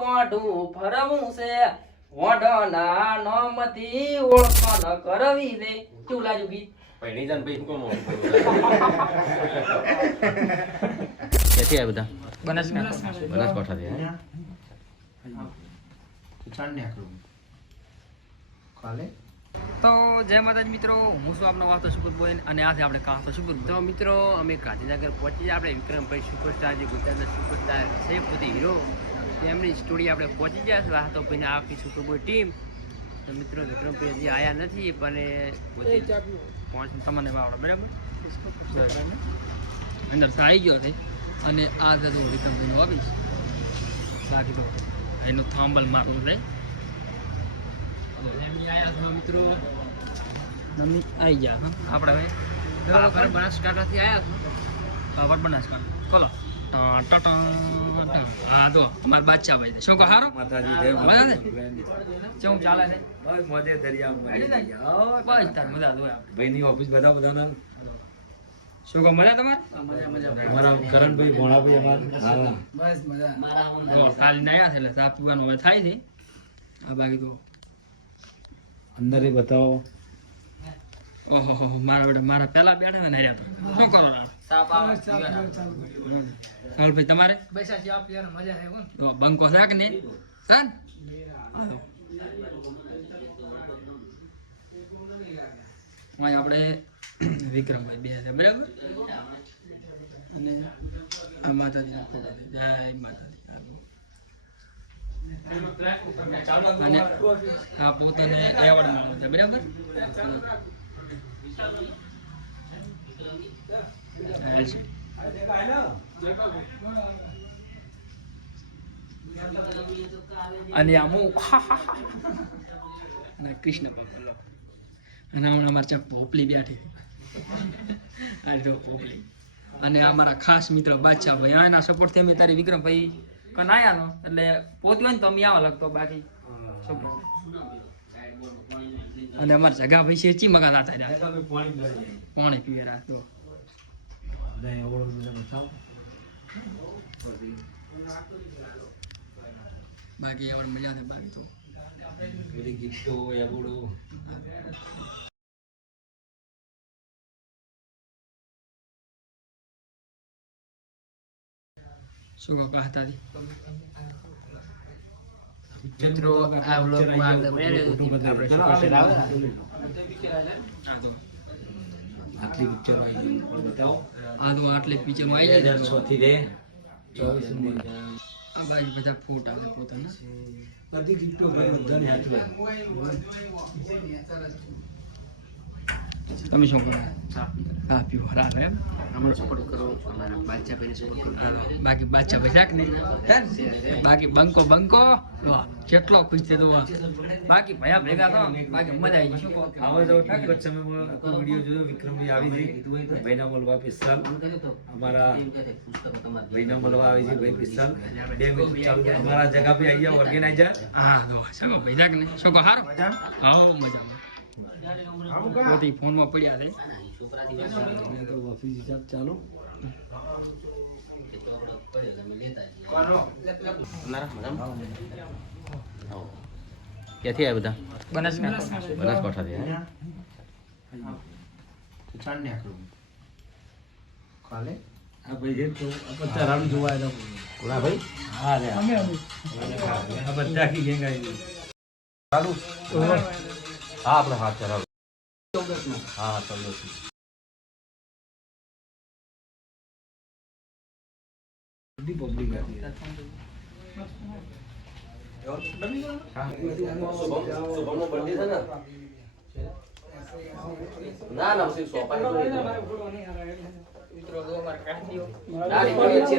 વાઢું ફરવું છે વઢના નોમથી ઓળખાણ કરવી દે કેવું લાગ્યું ગીત પૈણી જાન ભાઈ કોમ ક્યાંથી આવ્યા બધા બનાસકાંઠાથી તો જય માતાજી મિત્રો હું છું આપનો વાતો સુપરબોય અને આજે આપણે કાતો સુપર તો મિત્રો અમે ગાંધીનગર પહોંચી આપણે વિક્રમભાઈ સુપરસ્ટાર જે ગુજરાતના સુપરસ્ટાર છે પોતે હીરો તેમની સ્ટોરી આપણે પહોંચી ગયા છે વાતો ભાઈને આખી સુપરબોય ટીમ તો મિત્રો વિક્રમભાઈ હજી આવ્યા નથી પણ પહોંચ તમને આવડે બરાબર અંદર આવી ગયો છે અને આ જતો વિક્રમભાઈનું ઓફિસ બાકી તો એનું થાંભલ મારવું છે મિત્રો મમ્મી આવી ગયા હા આપણે બનાસકાંઠાથી આવ્યા પાપડ બનાસકાંઠા ચલો હા તો અમારા બાદશાહ ભાઈ શું કહો હારો કેવું ચાલે છે મોજે દરિયા બસ તાર મજા દો ભાઈની ઓફિસ બધાના શું કહો મજા તમારે અમારા કરણભાઈ ભોણાભાઈ અમારા બસ મજા ખાલી નયા છે એટલે ચા પીવાનું હવે થાય છે આ બાકી તો અંદર બતાવો ઓહો મારા પેલા બેઠા ને શું કરો ભાઈ તમારે પૈસા ચા પીવાની મજા છે કોણ બંકો શાક ને હા આપણે વિક્રમભાઈ બે છે બરાબર અને આ માતાજી જય માતાજી અને આ પોતાને એવોર્ડ મળ્યો છે બરાબર અને આમું અને કૃષ્ણ ભગવાન અને હમણાં અમારે ત્યાં ભોપલી બેઠી આ જો ભોપલી અને અમારા ખાસ મિત્ર બાદશાહ ભાઈ આના સપોર્ટથી અમે તારી વિક્રમભાઈ કન આયાનો એટલે પોતવા ને તો અમે આવા લાગતો બાકી અને અમારા જગા ભાઈ છે ચી મગા નાતા પાણી પીવે રાખતો બાકી આવડ મજા છે બાકી તો ગીતો એવડો શું કહો હતા મિત્રો આ બ્લોગમાં આગળ બન્યા રહેજો આપણે સુપરસ્ટાર આટલી પિક્ચર બતાવો આ તો આટલી પિક્ચરમાં આવી જાય 2006 થી રે 24 આ બાજુ બધા ફોટા છે પોતાના બધી ગીતો ભાઈ બધાને હાથમાં તમે શું કરો હા પીવો રાહ એમ અમને સપોર્ટ કરો અમારા બાદશાહભાઈને સપોર્ટ કરો બાકી બાદશાહ ભાઈ શાક ને બાકી બંકો વાહ કેટલો ખુશ છે તો બાકી ભયા ભેગા તો બાકી મજા આવી શું કહો આવો તો ટિકટ સમયમાં કોઈ વિડિયો જોયો વિક્રમભાઈ આવી છે ભાઈના મળવા પિસ્તાલ અમારા ભાઈના મળવા આવી છે ભાઈ પિસ્તાલ 2 મિનિટ ચાલુ અમારા જગા पे આવી જાવ ઓર્ગેનાઇઝર હા તો શું કહો ભાઈ શાક ને શું કહો હારો હા મજા બધી ફોનમાં પડ્યા છે તો ઓફિસ હિસાબ ચાલુ ક્યાંથી આવ્યા બધા બનાસકાંઠા બનાસકાંઠાથી ચાલ ને આકડું કાલે આ ભાઈ જે તો બધા રામ જોવા આવ્યા કોના ભાઈ હા રે અમે આ બધા કી ગેંગ આવી ચાલુ હા આપણે હાથ ચલાવો હા ચાલો બધી પબ્લિક હતી શુભમનો બર્થડે છે ને ના સિર્ફ સોપારી મિત્રો દો માર કાઢીઓ ના રીપોર્ટ છે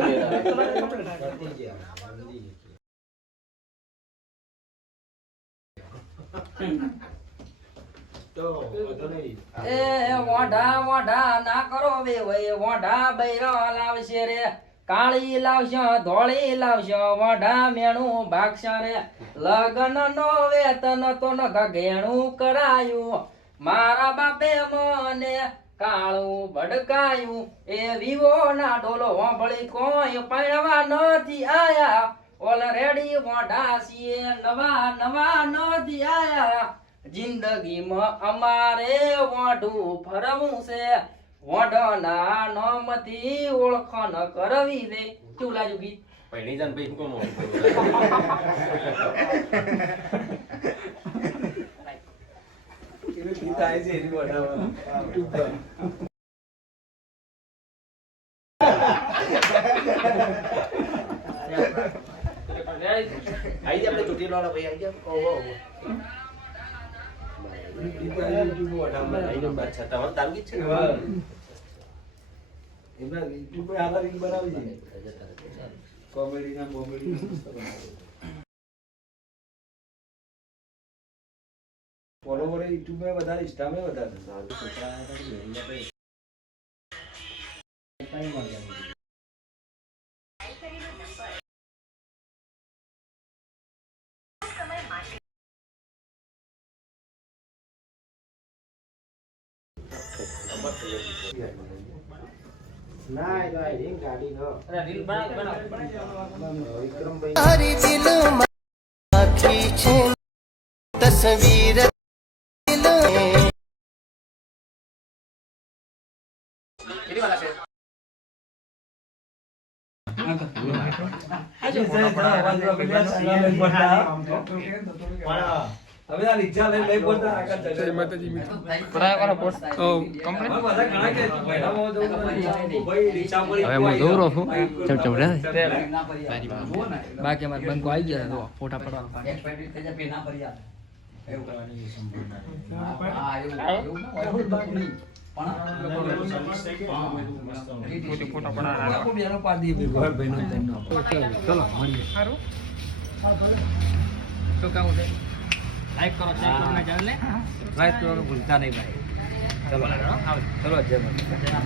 એ મોઢા ના કરો બે ભાઈ મોઢા બૈરો લાવશે રે કાળી લાવશો ધોળી લાવશો મોઢા મેણું ભાગશે રે લગન નો વેતન તો ન ઘેણું કરાયું મારા બાપે મને કાળું ભડકાયું એ વિવો ના ડોલો વાંભળી કોઈ પૈણવા નથી આયા ઓલરેડી મોઢા છીએ નવા નવા નદી આયા જિંદગીમાં અમારે મોઢું ફરવું છે મોઢના નોમથી ઓળખાણ કરવી છે કેવું લાગ્યું ગીત પહેલી જાન ભાઈ શું કહું એને ગીત આવે છે એની વડામાં. આઈ જા આપણે ચોટીલા વાળા ભાઈ આઈ જા ઓહો ગીત આવે છે YouTube વડામાં. આઈ જા અચ્છા તમારું તારું ગીત છે ને? હા. એમના YouTube પર આવા રીલ બનાવી છે. કોમેડીના મસ્ત બનાવે. ફોલોવર YouTube માં વધારે Insta માં વધારે અરે રીલ બનાવ તારી દિલમાંથી છે તસવીર હવે આ રિક્ષા લઈને લઈ પડતા આગળ ચડે. બધા ઘણા કે મહિનામાં જવું નથી. ભાઈ રિક્ષા પર હવે હું દોરો છું. ચમ રે બાકી અમારે બંકો આવી ગયા તો ફોટા પડવાનો શું કામ છે લાઈક કરો શેર કરો ને ચેનલ ને લાઈક કરવાનું ભૂલતા નહીં ભાઈ. ચલો ચલો જય માતા.